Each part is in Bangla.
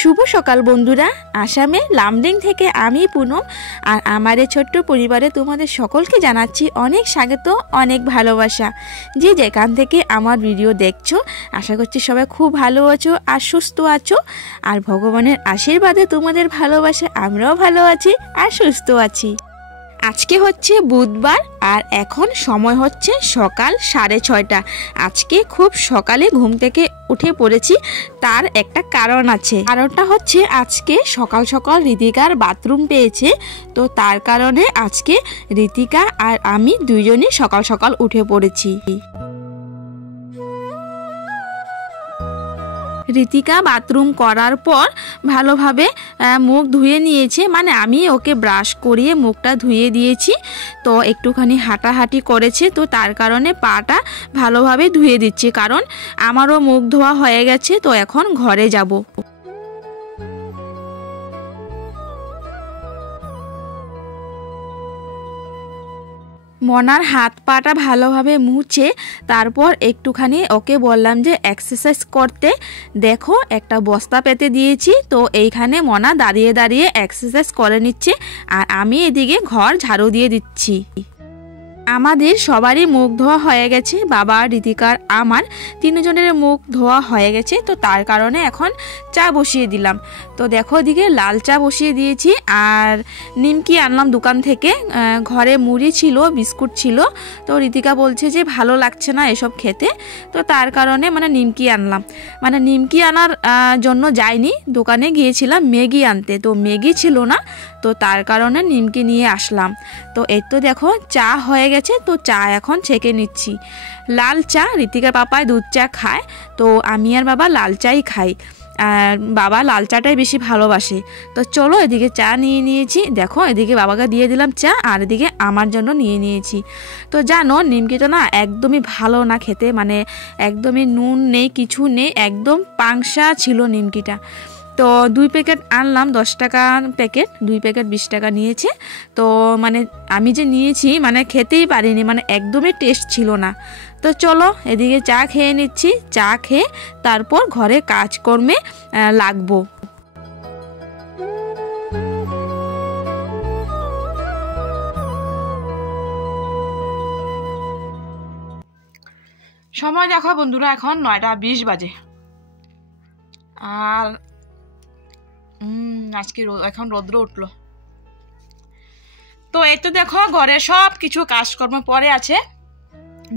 শুভ সকাল বন্ধুরা। আসামে লামডিং থেকে আমি পুনম আর আমার এই ছোট্ট পরিবারে তোমাদের সকলকে জানাচ্ছি অনেক স্বাগত, অনেক ভালোবাসা। যে যেখান থেকে আমার ভিডিও দেখছো, আশা করছি সবাই খুব ভালো আছো আর সুস্থ আছো। আর ভগবানের আশীর্বাদে তোমাদের ভালোবাসা আমরাও ভালো আছি আর সুস্থ আছি। আজকে হচ্ছে বুধবার আর এখন সময় হচ্ছে সকাল 6:30। আজকে খুব সকালে ঘুম থেকে উঠে পড়েছি, তার একটা কারণ আছে। কারণটা হচ্ছে আজকে সকাল সকাল ঋতিকার বাথরুম পেয়েছে, তো তার কারণে আজকে ঋতিকা আর আমি দুইজনই সকাল সকাল উঠে পড়েছি। ঋতিকা বাথরুম করার পর ভালোভাবে মুখ ধুয়ে নিয়েছে, মানে আমি ওকে ব্রাশ করিয়ে মুখটা ধুয়ে দিয়েছি। তো একটুখানি হাঁটাহাঁটি করেছে, তো তার কারণে পাটা ভালোভাবে ধুয়ে দিচ্ছি, কারণ আমারও মুখ ধোয়া হয়ে গেছে। তো এখন ঘরে যাব। মনার হাত পাটা ভালোভাবে মুছে তারপর একটুখানি ওকে বললাম যে এক্সারসাইজ করতে। দেখো একটা বস্তা পেতে দিয়েছি, তো এইখানে মনা দাঁড়িয়ে দাঁড়িয়ে এক্সারসাইজ করে নিচ্ছে আর আমি এদিকে ঘর ঝাড়ু দিয়ে দিচ্ছি। আমাদের সবারই মুখ ধোয়া হয়ে গেছে, বাবা, ঋতিকার, আমার তিনজনের মুখ ধোয়া হয়ে গেছে। তো তার কারণে এখন চা বসিয়ে দিলাম। তো দেখো এদিকে লাল চা বসিয়ে দিয়েছি আর নিমকি আনলাম দোকান থেকে। ঘরে মুড়ি ছিল, বিস্কুট ছিল, তো ঋতিকা বলছে যে ভালো লাগছে না এসব খেতে, তো তার কারণে নিমকি আনলাম। নিমকি আনার জন্য যাইনি, দোকানে গিয়েছিলাম ম্যাগি আনতে, তো ম্যাগি ছিল না, তো তার কারণে নিমকি নিয়ে আসলাম। তো এই তো দেখো চা হয়ে গেছে, তো চা এখন ছেঁকে নিচ্ছি। লাল চা, ঋতিকার পাপায় দুধ চা খায়, তো আমি আর বাবা লাল চাই খাই। আর বাবা লাল চাটাই বেশি ভালোবাসে। তো চলো এদিকে চা নিয়ে নিয়েছি, দেখো এদিকে বাবাকে দিয়ে দিলাম চা আর এদিকে আমার জন্য নিয়ে নিয়েছি। তো জানো নিমকিটা না একদমই ভালো না খেতে, একদমই নুন নেই, কিছু নেই, একদম পাংশা ছিল নিমকিটা। তো 2 প্যাকেট আনলাম, 10 টাকা প্যাকেট, 2 প্যাকেট 20 টাকা নিয়েছে। তো আমি যে নিয়েছি খেতেই পারিনি, একদমই টেস্ট ছিল না। তো চলো এদিকে চা খেয়ে নিচ্ছি, চা খেয়ে তারপর ঘরে কাজকর্মে লাগবো। সময় দেখো বন্ধুরা, এখন 9:20 বাজে। আর আজকে এখন রৌদ্র উঠলো। তো এই তো দেখো ঘরে সব কিছু কাজকর্ম পরে আছে,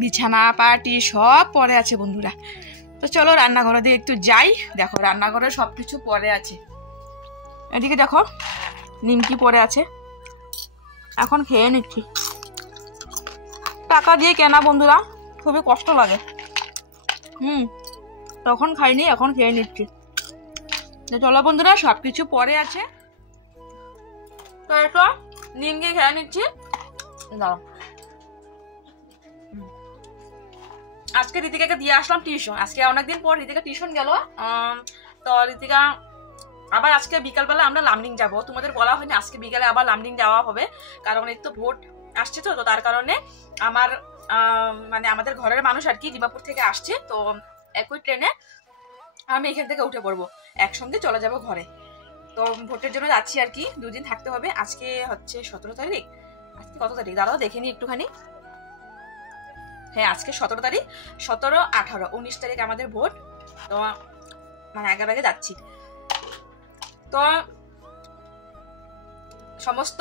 বিছানা পাটি সব পরে আছে বন্ধুরা। তো চলো রান্নাঘরে দিয়ে একটু যাই। দেখো রান্নাঘরে সব কিছু পরে আছে। এদিকে দেখো নিমকি পরে আছে, এখন খেয়ে নিচ্ছি। টাকা দিয়ে কেনা বন্ধুরা, খুবই কষ্ট লাগে। তখন খাইনি, এখন খেয়ে নিচ্ছি। চলো বন্ধুরা সব কিছু পরে আছে, তো এটা নিমকি খেয়ে নিচ্ছি। দাঁড়াও, আজকে ঋতিকাকে দিয়ে আসলাম টিউশন। আজকে অনেকদিন পর ঋতিকা টিউশন গেল। তো ঋতিকা আবার আজকে বিকালবেলা আমরা লামডিং যাব। তোমাদের বলা হয়নি, আজকে বিকালে আবার লামডিং যাওয়া হবে, কারণ এই তো ভোট আসছে। তো তার কারণে আমার আমাদের ঘরের মানুষ আর কি ডিমাপুর থেকে আসছে, তো একই ট্রেনে আমি এখান থেকে উঠে পড়বো, একসঙ্গে চলে যাব ঘরে। তো ভোটের জন্য যাচ্ছি আর কি, 2 দিন থাকতে হবে। আজকে হচ্ছে 17 তারিখ। আজকে কত তারিখ দাঁড়াও দেখিনি একটুখানি। হ্যাঁ আজকে 17 তারিখ, 17, 18, 19 তারিখ আমাদের ভোট। তো আগে আগে যাচ্ছি। তো সমস্ত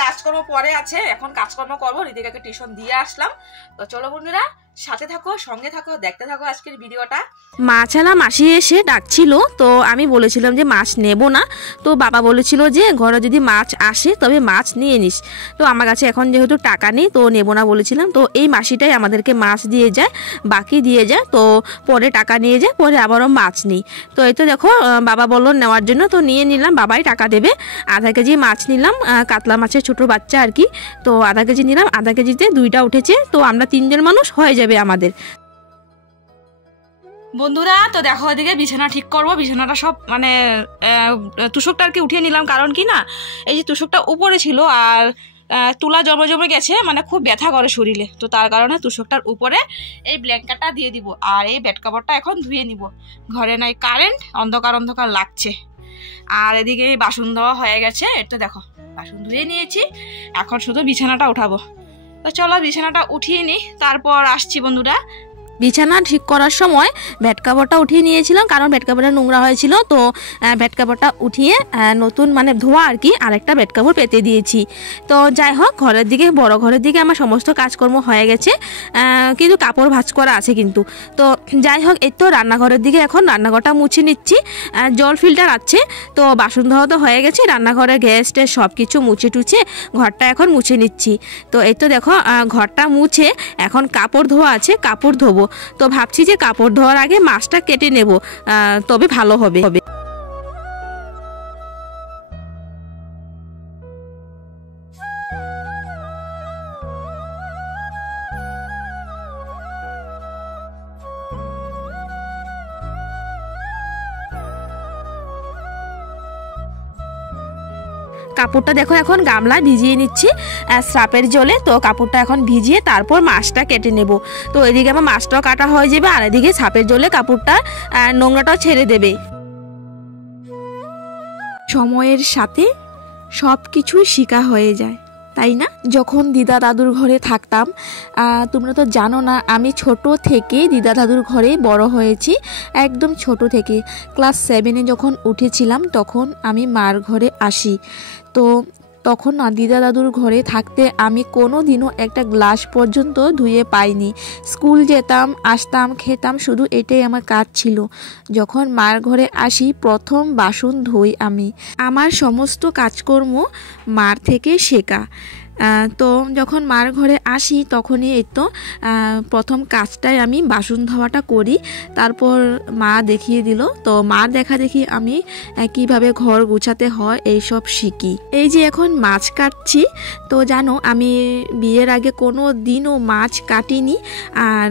কাজকর্ম পরে আছে, এখন কাজকর্ম করবো। ঋতিকাকে টিউশন দিয়ে আসলাম। তো চলো বন্ধুরা সাথে থাকো, সঙ্গে থাকো, দেখতে থাকো আজকের ভিডিওটা। মাছালা মাসি এসে ডাকছিল, তো আমি বলেছিলাম যে মাছ নেব না। তো বাবা বলেছিল যে ঘরে যদি মাছ আসে তবে মাছ নিয়ে নিস। তো আমার কাছে এখন যেহেতু টাকা নেই, তো নেব না বলেছিলাম। তো এই মাসিটাই আমাদেরকে মাছ দিয়ে যায়, বাকি দিয়ে যায়, তো পরে টাকা নিয়ে যায়, পরে আবারও মাছ নিই। তো এই তো দেখো বাবা বললো নেওয়ার জন্য, তো নিয়ে নিলাম, বাবাই টাকা দেবে। আধা কেজি মাছ নিলাম, কাতলা মাছের ছোট বাচ্চা আর কি। তো আধা কেজি নিলাম, আধা কেজিতে 2টা উঠেছে, তো আমরা 3 জন মানুষ হয়ে যাবে আমাদের। বন্ধুরা তো দেখো এদিকে বিছানা ঠিক করবো। বিছানাটা সব তোষকটা আর কি উঠিয়ে নিলাম, কারণ কি না এই যে তোষকটা উপরে ছিল আর তুলা জমে জমে গেছে, মানে খুব ব্যথা করে শরীরে। তো তার কারণে তোষকটার উপরে এই ব্ল্যাঙ্কেটটা দিয়ে দিব, আর এই বেড কাভারটা এখন ধুয়ে নিব। ঘরে নাই কারেন্ট, অন্ধকার অন্ধকার লাগছে। আর এদিকে এই বাসন ধোয়া হয়ে গেছে, এটা দেখো বাসন ধুয়ে নিয়েছি, এখন শুধু বিছানাটা উঠাবো। তো চলো বিছানাটা উঠিয়ে নিই, তারপর আসছি বন্ধুরা। বিছানা ঠিক করার সময় বেড কাভারটা উঠিয়ে নিয়েছিলাম, কারণ বেড কাভারটা নোংরা হয়েছিল। তো বেড কাভারটা উঠিয়ে নতুন মানে ধোয়া আর কি আরেকটা বেড কাভার পেতে দিয়েছি। তো যাই হোক, ঘরের দিকে বড় ঘরের দিকে আমার সমস্ত কাজকর্ম হয়ে গেছে, কিন্তু কাপড় ভাঁজ করা আছে কিন্তু। তো যাই হোক, এই তো রান্নাঘরের দিকে এখন রান্নাঘরটা মুছে নিচ্ছি। জল ফিল্টার আছে, তো বাসন ধোয়া তো হয়ে গেছে, রান্নাঘরের গ্যাস ট্যাস সব কিছু মুছে টুছে ঘরটা এখন মুছে নিচ্ছি। তো এই তো দেখো ঘরটা মুছে এখন কাপড় ধোয়া আছে, কাপড় ধোবো। তো ভাবছি যে কাপড় ধোয়ার আগে মাছটা কেটে নেব, তবে ভালো হবে। কাপড়টা দেখো এখন গামলায় ভিজিয়ে নিচ্ছি স্রাপের জলে। তো কাপড়টা এখন ভিজিয়ে তারপর মাছটা কেটে নেব। তো এদিকে আমার মাছটাও কাটা হয়ে যাবে, আর এদিকে সাপের জলে কাপড়টা নোংরাটাও ছেড়ে দেবে। সময়ের সাথে সব কিছু শেখা হয়ে যায়, তাই না? যখন দিদা দাদুর ঘরে থাকতাম, তোমরা তো জানো না, আমি ছোট থেকে দিদা দাদুর ঘরে বড় হয়েছি, একদম ছোট থেকে। ক্লাস 7-এ যখন উঠেছিলাম তখন আমি মার ঘরে আসি। তো তখন না দিদা দাদুর ঘরে থাকতে আমি কোনো দিনও একটা গ্লাস পর্যন্ত ধুয়ে পাইনি। স্কুল যেতাম, আসতাম, খেতাম, শুধু এটাই আমার কাজ ছিল। যখন মার ঘরে আসি প্রথম বাসন ধুই আমি। আমার সমস্ত কাজকর্ম মার থেকে শেখা। তো যখন মার ঘরে আসি তখনই এই তো প্রথম কাজটাই আমি বাসন ধোয়াটা করি। তারপর মা দেখিয়ে দিল, তো মার দেখা দেখি আমি কিভাবে ঘর গুছাতে হয় এইসব শিখি। এই যে এখন মাছ কাটছি, তো জানো আমি বিয়ের আগে কোনো দিনও মাছ কাটিনি, আর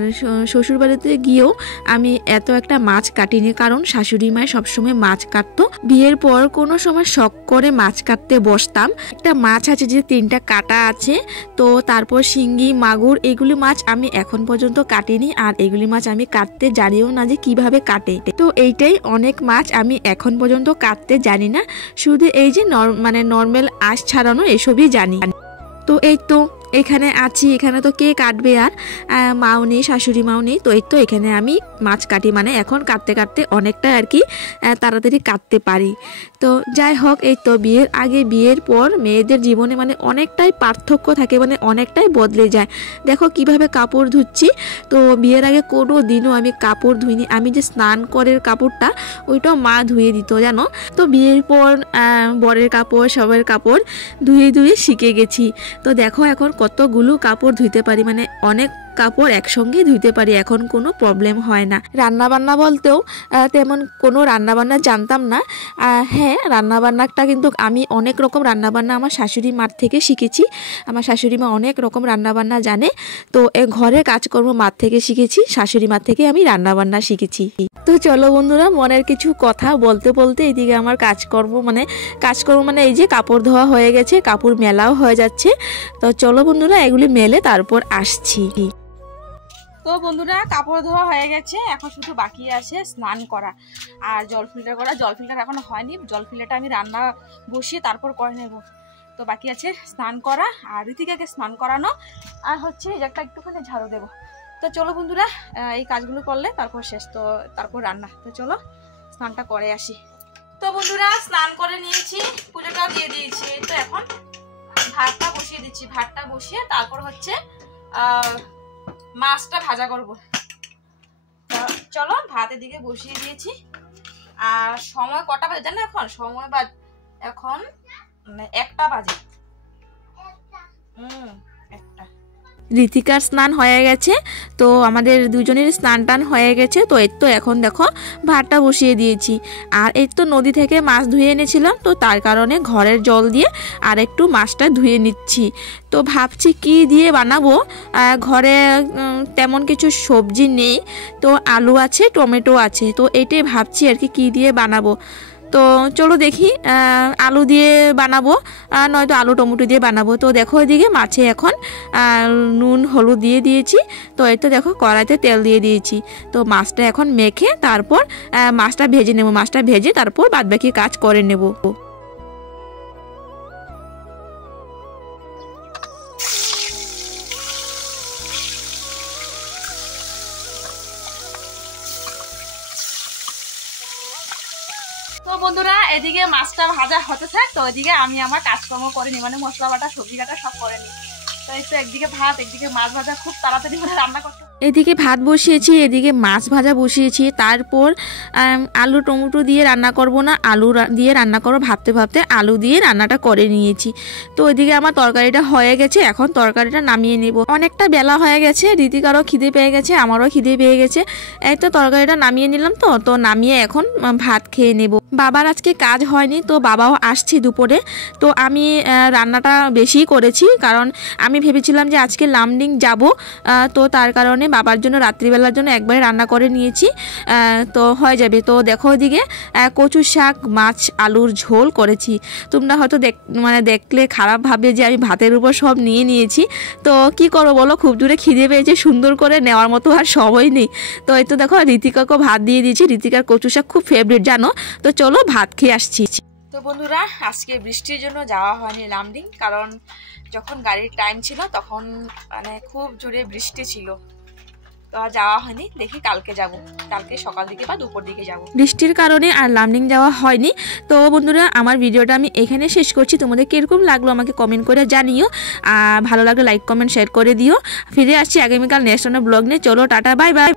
শ্বশুরবাড়িতে গিয়েও আমি এত একটা মাছ কাটিনি, কারণ শাশুড়ি মায়ের সবসময় মাছ কাটতো। বিয়ের পর কোনো সময় শখ করে মাছ কাটতে বসতাম। একটা মাছ আছে যে 3টা কাটা আছে, তো তারপর শিঙ্গি, মাগুর, এগুলি মাছ আমি এখন পর্যন্ত কাটিনি, আর এগুলি মাছ আমি কাটতে জানিও না যে কিভাবে কাটে। তো এইটাই অনেক মাছ আমি এখন পর্যন্ত কাটতে জানি না, শুধু এই যে মানে নর্মাল আঁশ ছাড়ানো এসবই জানি। তো এই তো এখানে আছি, এখানে তো কে কাটবে, আর মাও নেই, শাশুড়ি মাও নেই। তো এই তো এখানে আমি মাছ কাটি, মানে এখন কাটতে কাটতে অনেকটা আর কি তাড়াতাড়ি কাটতে পারি। তো যাই হোক, এই তো বিয়ের আগে বিয়ের পর মেয়েদের জীবনে মানে অনেকটাই পার্থক্য থাকে, মানে অনেকটাই বদলে যায়। দেখো কিভাবে কাপড় ধুচ্ছি। তো বিয়ের আগে কোনো দিনও আমি কাপড় ধুইনি, আমি যে স্নান করের কাপড়টা ওইটাও মা ধুয়ে দিত জানো। তো বিয়ের পর বরের কাপড়, সবের কাপড় ধুয়ে ধুয়ে শিখে গেছি। তো দেখো এখন কতগুলো কাপড় ধুইতে পারি, মানে অনেক কাপড় একসঙ্গে ধুইতে পারি, এখন কোনো প্রবলেম হয় না। রান্নাবান্না বলতেও তেমন কোনো রান্নাবান্না জানতাম না। হ্যাঁ, রান্নাবান্নাটা কিন্তু আমি অনেক রকম রান্নাবান্না আমার শাশুড়ি মার থেকে শিখেছি। আমার শাশুড়ি মা অনেক রকম রান্নাবান্না জানে, তো ঘরের কাজকর্ম মার থেকে শিখেছি, শাশুড়ি মার থেকে আমি রান্নাবান্না শিখেছি। তো চলো বন্ধুরা, মনের কিছু কথা বলতে বলতে এদিকে আমার কাজকর্ম মানে এই যে কাপড় ধোয়া হয়ে গেছে, কাপড় মেলাও হয়ে যাচ্ছে। তো চলো বন্ধুরা, এগুলি মেলে তারপর আসছি। তো বন্ধুরা, কাপড় ধোয়া হয়ে গেছে, এখন শুধু বাকি আছে স্নান করা আর জল ফিল্টার করা। জল ফিল্টার এখনো হয়নি, জল ফিল্টারটা আমি রান্না বসিয়ে তারপর করে নেব। তো বাকি আছে স্নান করা আর ঋতিকাকে স্নান করানো, আর হচ্ছে একটা একটুখানি ঝাড়ু দেবো। তো চলো বন্ধুরা, এই কাজগুলো করলে তারপর শেষ, তো তারপর রান্না। তো চলো স্নানটা করে আসি। তো বন্ধুরা, স্নান করে নিয়েছি, পুজোটাও দিয়ে দিয়েছি। তো এখন ভাতটা বসিয়ে দিচ্ছি, ভাতটা বসিয়ে তারপর হচ্ছে মাছটা ভাজা করব। চলো ভাতের দিকে বসিয়ে দিয়েছি। আর সময় কটা বাজে জানো? এখন সময় এখন 1টা বাজে। 1টা। ঋতিকার স্নান হয়ে গেছে, তো আমাদের দুজনের স্নান টান হয়ে গেছে। তো এই তো এখন দেখো ভাতটা বসিয়ে দিয়েছি। আর এই তো নদী থেকে মাছ ধুয়ে এনেছিলাম, তো তার কারণে ঘরের জল দিয়ে আর একটু মাছটা ধুয়ে নিচ্ছি। তো ভাবছি কি দিয়ে বানাবো, ঘরে তেমন কিছু সবজি নেই, তো আলু আছে, টমেটো আছে, তো এটাই ভাবছি আর কি দিয়ে বানাবো। তো চলো দেখি আলু দিয়ে বানাবো, নয়তো আলু টমেটো দিয়ে বানাবো। তো দেখো এদিকে মাছে এখন নুন হলুদ দিয়ে দিয়েছি। তো এই তো দেখো কড়াইতে তেল দিয়ে দিয়েছি। তো মাছটা এখন মেখে তারপর মাছটা ভেজে নেব, মাছটা ভেজে তারপর বাদবাকি কাজ করে নেব। তো বন্ধুরা এদিকে মাছটা ভাজা হতে থাক, তো এদিকে আমি আমার কাজকর্ম করে নি, মানে মশলা বাটা সবজি কাটা সব করে নি। তো এই তো একদিকে ভাত একদিকে মাছ ভাজা, খুব তাড়াতাড়ি করে রান্না করতে। এদিকে ভাত বসিয়েছি, এদিকে মাছ ভাজা বসিয়েছি। তারপর আলু টমেটো দিয়ে রান্না করব না, আলু দিয়ে রান্না করব ভাবতে ভাবতে আলু দিয়ে রান্নাটা করে নিয়েছি। তো এদিকে আমার তরকারিটা হয়ে গেছে, এখন তরকারিটা নামিয়ে নেব। অনেকটা বেলা হয়ে গেছে, রীতিকারও খিদে পেয়ে গেছে, আমারও খিদে পেয়ে গেছে। এই তো তরকারিটা নামিয়ে নিলাম। তো নামিয়ে এখন ভাত খেয়ে নেব। বাবার আজকে কাজ হয়নি, তো বাবাও আসছে দুপুরে। তো আমি রান্নাটা বেশি করেছি, কারণ আমি ভেবেছিলাম যে আজকে লামডিং যাব, তো তার কারণে বাবার জন্য রাত্রিবেলার জন্য একবারে রান্না করে নিয়েছি, তো হয়ে যাবে। তো দেখো ওইদিকে কচু শাক মাছ আলুর ঝোল করেছি। তোমরা হয়তো দেখলে খারাপ ভাবে যে আমি ভাতের উপর সব নিয়ে নিয়েছি। তো কি করবো বলো, খুব জোরে খিদে পেয়েছে, সুন্দর করে নেওয়ার মতো আর সময় নেই। তো এই তো দেখো রীতিকাকে ভাত দিয়ে দিয়েছি, রীতিকার কচু শাক খুব ফেভারিট জানো। তো চলো ভাত খেয়ে আসছি। তো বন্ধুরা আজকে বৃষ্টির জন্য যাওয়া হয়নি লামডিং, কারণ যখন গাড়ির টাইম ছিল তখন মানে খুব জোরে বৃষ্টি ছিল, তো আর যাওয়া হয়নি। দেখি কালকে যাব, কালকে সকাল দিকে বা দুপুর দিকে যাব। বৃষ্টির কারণে আর লামডিং যাওয়া হয়নি। তো বন্ধুরা আমার ভিডিওটা আমি এখানে শেষ করছি। তোমাদের কিরকম লাগলো আমাকে কমেন্ট করে জানিও, আর ভালো লাগলে লাইক কমেন্ট শেয়ার করে দিও। ফিরে আসছি আগামীকাল নেক্সট ব্লগ নিয়ে। চলো টাটা বাই বাই।